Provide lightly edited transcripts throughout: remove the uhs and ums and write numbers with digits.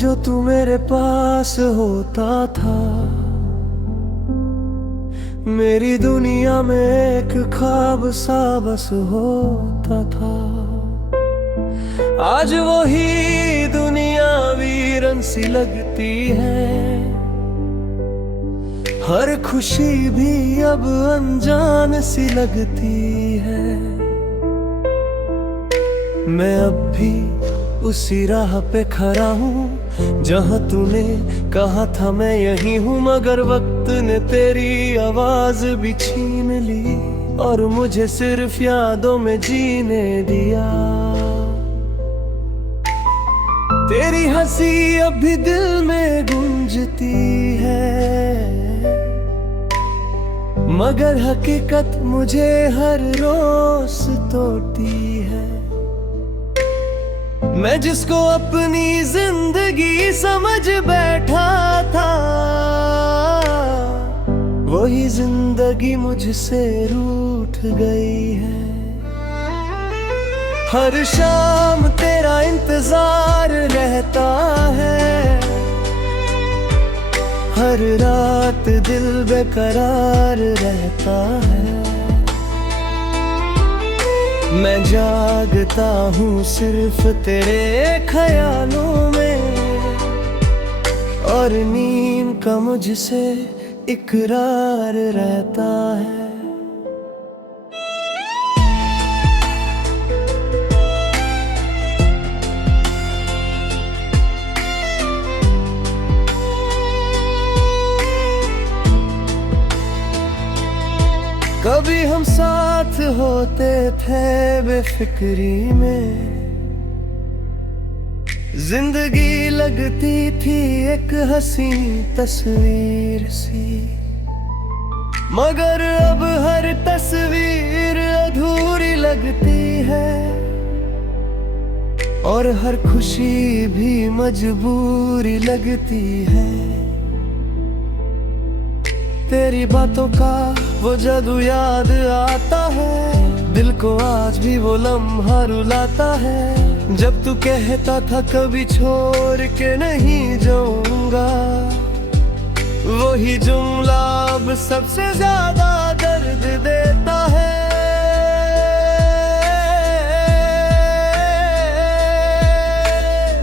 जो तू मेरे पास होता था, मेरी दुनिया में एक ख्वाब सा बस होता था। आज वही दुनिया वीरन सी लगती है, हर खुशी भी अब अनजान सी लगती है। मैं अब भी उसी राह पे खड़ा हूँ जहाँ तूने कहा था मैं यही हूँ, मगर वक्त ने तेरी आवाज भी छीन ली और मुझे सिर्फ यादों में जीने दिया। तेरी हंसी अब भी दिल में गूंजती है, मगर हकीकत मुझे हर रोज तोड़ती है। मैं जिसको अपनी जिंदगी समझ बैठा था, वही जिंदगी मुझसे रूठ गई है। हर शाम तेरा इंतजार रहता है, हर रात दिल बेकरार रहता है। मैं जागता हूँ सिर्फ तेरे ख्यालों में, और नींद का मुझसे इकरार रहता है। कभी हम साथ होते थे बेफिक्री में, जिंदगी लगती थी एक हंसी तस्वीर सी, मगर अब हर तस्वीर अधूरी लगती है, और हर खुशी भी मजबूरी लगती है। तेरी बातों का वो जादू याद आता है, दिल को आज भी वो लम्हा रुलाता है। जब तू कहता था कभी छोड़ के नहीं जाऊंगा, वही जुमला अब सबसे ज्यादा दर्द देता है।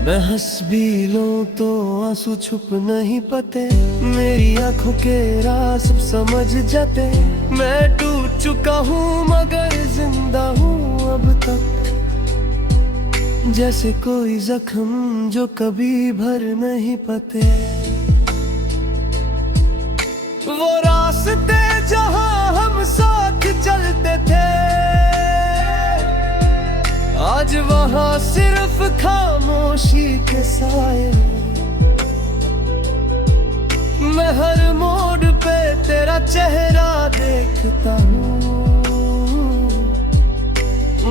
मैं हंस भी लूं तो आंसू छुप नहीं पाते, मेरी आंखों के राज सब समझ जाते। मैं टूट चुका हूँ मगर जिंदा हूँ अब तक, जैसे कोई जख्म जो कभी भर नहीं पाते। वो रास्ते जहाँ हम साथ चलते थे, आज वहाँ सिर्फ खामोशी के साए। मैं हर मोड़ पे तेरा चेहरा देखता हूँ,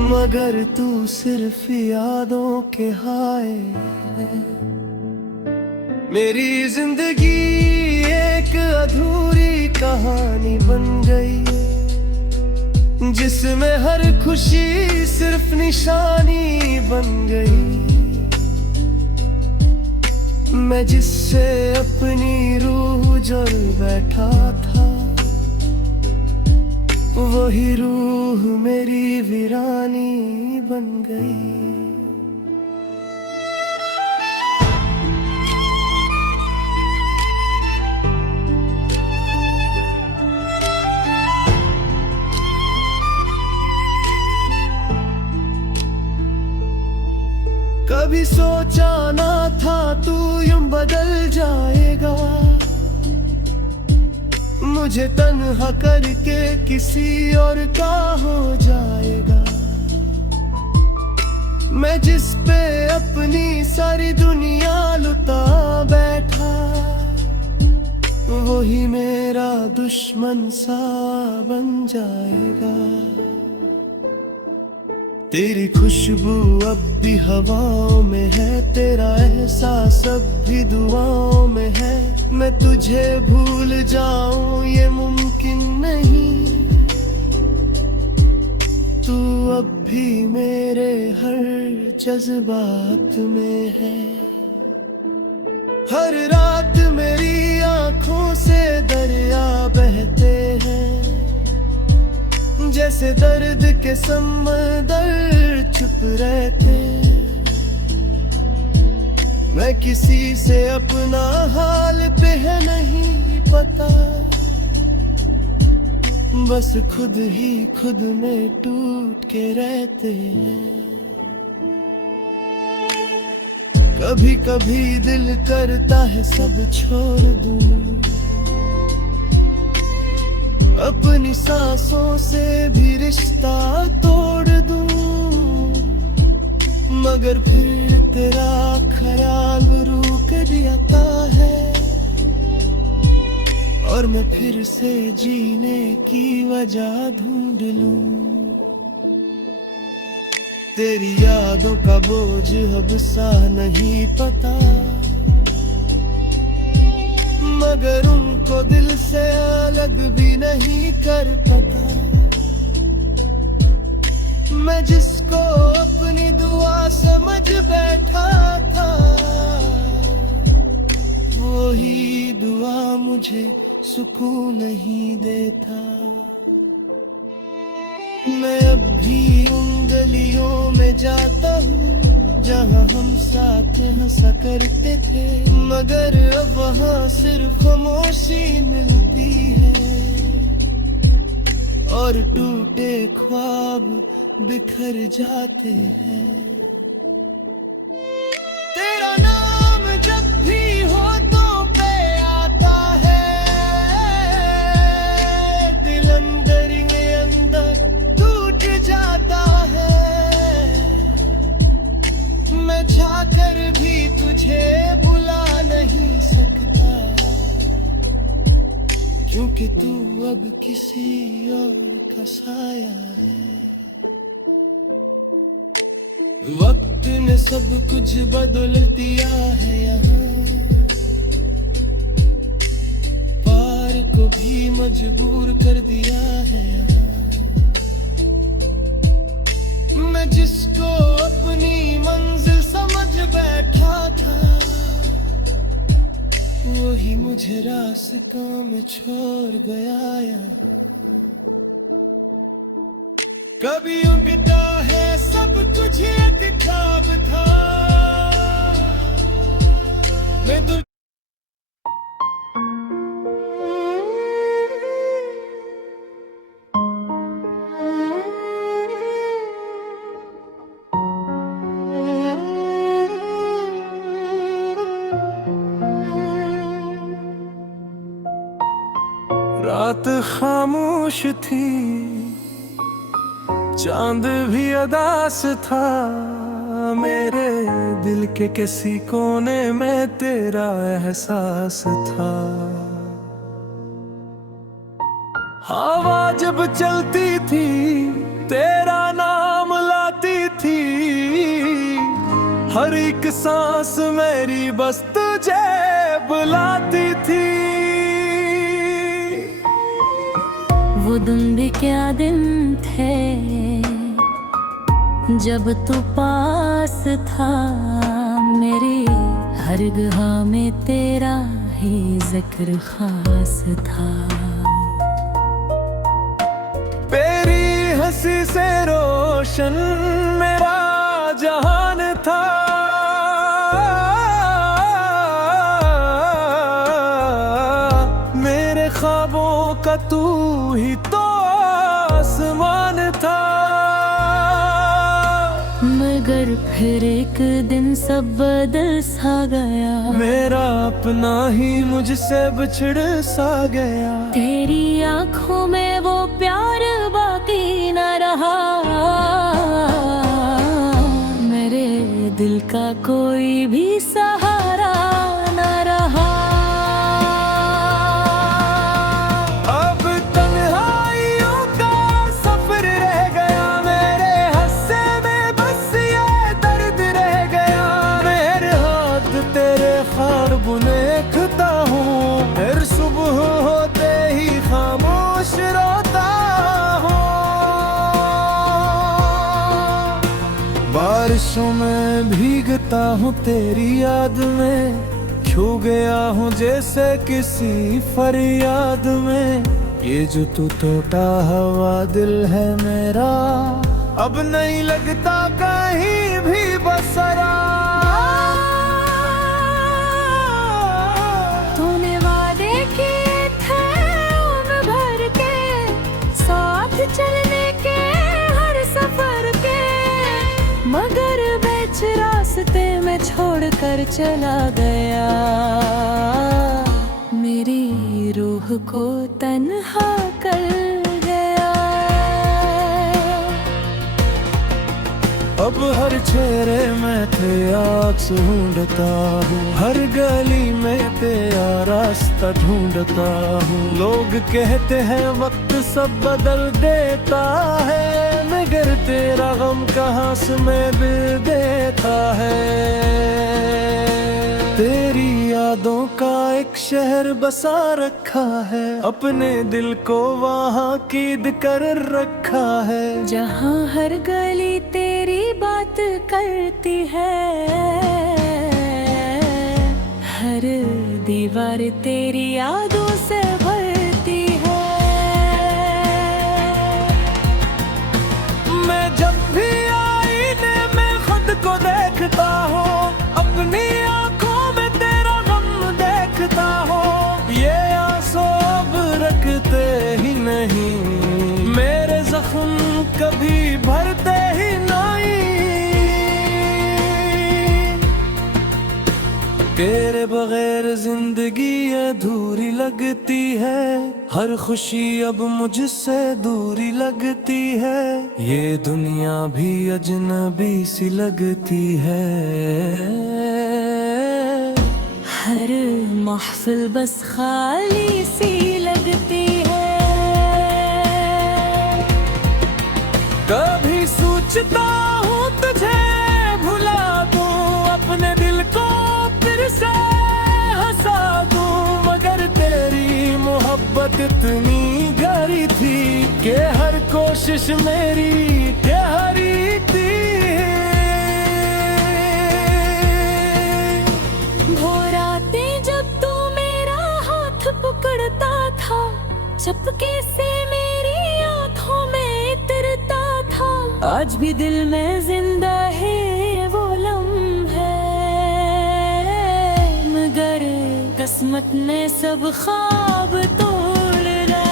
मगर तू सिर्फ यादों के हाय है। मेरी जिंदगी एक अधूरी कहानी बन गई, जिसमें हर खुशी सिर्फ निशानी बन गई। मैं जिससे अपनी रूह जुड़ बैठा था, वही रूह मेरी वीरानी बन गई। कभी सोचा ना था तू यूं बदल जाएगा, मुझे तन्हा करके किसी और का हो जाएगा। मैं जिस पे अपनी सारी दुनिया लुटा बैठा, वही मेरा दुश्मन सा बन जाएगा। तेरी खुशबू अब भी हवाओं में है, तेरा एहसास अब भी दुआओं में है। मैं तुझे भूल जाऊं ये मुमकिन नहीं, तू अब भी मेरे हर जज्बात में है। हर रात मेरी आंखों से दरिया बहते हैं, जैसे दर्द के समंदर चुप रहते। मैं किसी से अपना हाल पे है नहीं पता, बस खुद ही खुद में टूट के रहते हैं। कभी कभी दिल करता है सब छोड़ दूं, अपनी सांसों से भी रिश्ता तोड़ दूं, मगर फिर तेरा ख्याल रोक जाता है, और मैं फिर से जीने की वजह ढूंढ लूं। तेरी यादों का बोझ अब सा नहीं पता, मगर उनको दिल से अलग भी नहीं कर पता। मैं जिसको अपनी दुआ समझ बैठा था, वही दुआ मुझे सुकून नहीं देता। मैं अब भी उन गलियों में जाता हूँ जहाँ हम साथ हंसा करते थे, मगर अब वहाँ सिर्फ खामोशी मिलती है, और टूटे ख्वाब बिखर जाते हैं। तेरा नाम जब भी होठों पे आता है, दिल अंदर ही अंदर टूट जाता है। मैं चाहकर भी तुझे बुला नहीं सकता, क्योंकि तू अब किसी और का साया है। वक्त ने सब कुछ बदल दिया है यहाँ, पार को भी मजबूर कर दिया है यहाँ। मैं जिसको अपनी मंजिल समझ बैठा था, वही मुझे रास्ते में छोड़ गया यहाँ। कभी उगता है सब कुछ एक ख्वाब था, मैं रात खामोश थी, चांद भी अदास था, मेरे दिल के किसी कोने में तेरा एहसास था। हवा जब चलती थी तेरा नाम लाती थी, हर एक सांस मेरी बस तुझे बुलाती थी। वो दिन भी क्या दिन थे जब तू पास था, मेरी हर गहा में तेरा ही जिक्र खास था। तेरी हंसी से रोशन मेरा जहान था, मेरे ख्वाबों का तू ही तो आसमान था। मगर फिर एक दिन सब बदल सा गया, मेरा अपना ही मुझसे बिछड़ सा गया। तेरी आंखों में वो प्यार बाकी न रहा, मेरे दिल का कोई भी सहारा न रहा। अब तन्हाइयों का सफर रह गया, मेरे हस्से में बस ये दर्द रह गया। मेरे हाथ तेरे ख्वाब बुनता हूँ, फिर सुबह होते ही खामोश रोता हूँ। बारिशों में भीगता हूँ तेरी याद में, छू गया हूँ जैसे किसी फरियाद में, ये जो तू टूटा हुआ दिल है मेरा, अब नहीं लगता कहीं भी बसरा। तूने वादे किए थे उम्र भर के, साथ चलने के हर सफर के, मगर बीच रास्ते में छोड़ कर चला गया, मेरी रूह को तन्हा कर गया। अब हर चेहरे में तेरा अक्स ढूंढता हूँ, हर गली में तेरा रास्ता ढूंढता हूँ। लोग कहते हैं वक्त सब बदल देता है, मगर तेरा गम कहाँ से मैं दिल देता है। तेरी यादों का एक शहर बसा रखा है, अपने दिल को वहाँ कैद कर रखा है, जहाँ हर गली तेरी बात करती है, हर दीवार तेरी यादों से भरती है। मैं जब भी आईने में खुद को देखता हूँ, अपनी आंखों में तेरा गम देखता हूँ। ये आंसू अब रखते ही नहीं, मेरे जख्म कभी भरते ही नहीं। तेरे बगैर जिंदगी अधूरी लगती है, हर खुशी अब मुझसे दूरी लगती है, ये दुनिया भी अजनबी सी लगती है। हर महफिल बस खाली सी लगती है। कभी सोचता हूँ तुझे भुला दूँ, अपने दिल को फिर से हंसा दूँ, मगर तेरी मोहब्बत इतनी गहरी थी कि हर कोशिश मेरी गहरी थी। वो रातें जब तू मेरा हाथ पकड़ता था, चपके से मेरी आंखों में इतरता था, आज भी दिल में जिंदा है वो लम्हे, मगर किस्मत ने सब ख्वाब तोड़ रहे।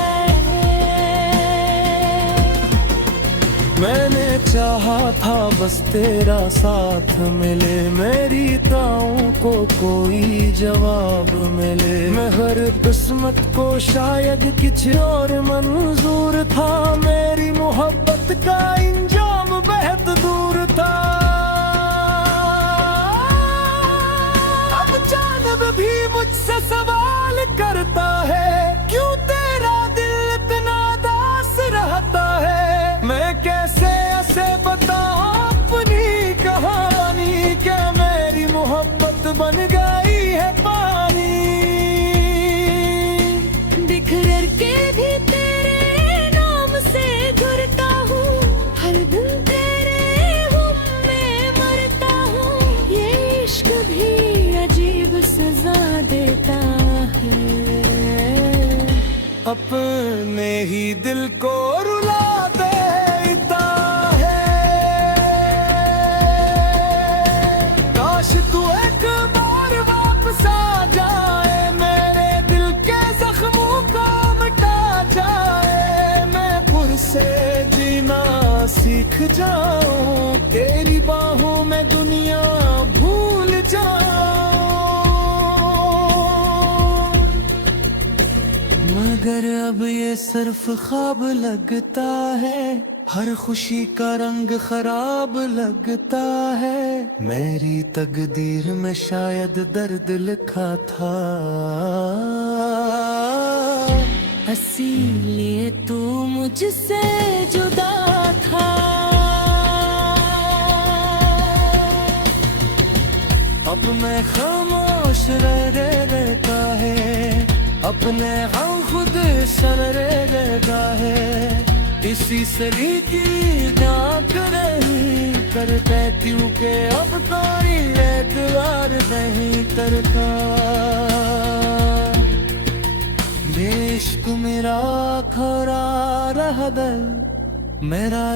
मैंने चाहा था बस तेरा साथ मिले, मेरी ताओं को कोई जवाब मिले, मगर किस्मत को शायद कुछ और मंजूर था, मेरी मोहब्बत का इंजाम बेहद दूर था। अब जानब भी मुझसे सवाल करता है, क्यों तेरा दिल इतना दास रहता है, मैं कैसे ऐसे बताऊं अपनी कहानी, क्या मेरी मोहब्बत बन गई है पानी। बिखर के भी तेरे नाम से जुड़ता हूँ, हर दिन तेरे हुम में मरता हूँ, ये इश्क भी अजीब सजा देता है, अपने ही दिल को रुला देता है। काश तू एक बार वापस आ जाए, मेरे दिल के जख्मों को मिटा जाए, मैं फिर से जीना सीख जाऊं, तेरी बाहों में दुनिया भूल जाऊं। मगर अब ये सिर्फ ख्वाब लगता है, हर खुशी का रंग खराब लगता है, मेरी तकदीर में शायद दर्द लिखा था, इसीलिए तू मुझसे जुदा था। अब मैं खामोश रहता है, अपने हम खुद सर रहता है, इसी सरी की जांच नहीं करते, क्योंकि अब कोई एतबार नहीं करता। रहा दर मेरा